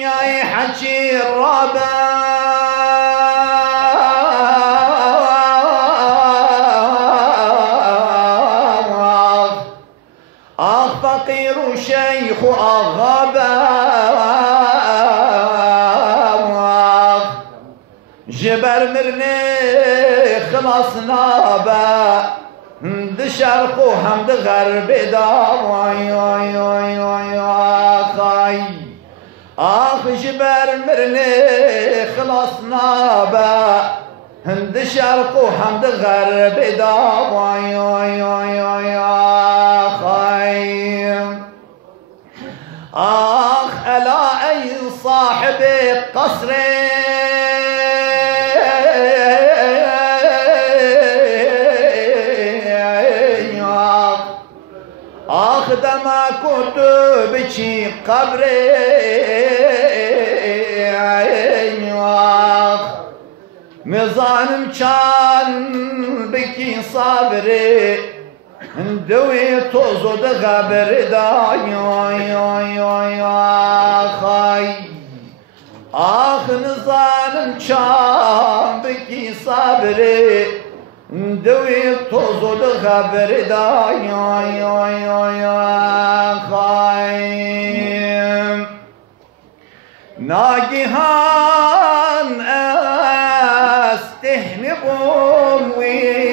دنياي حكي الرابع فقير وشيخ وأغابة جبر مرني خلاص نابا د شرق وهم د غرب دا خاي جبر مرني خلاص نابا د شرق وهم د غرب دا ألا أي صاحب قصر دما كنت بشي قبري ميزان كان بكي صبري دوي توزو دغبر دا خاي نزان كان بكي صبري دوي توزو دغبر دا خاي ناجهان استهنبهم وي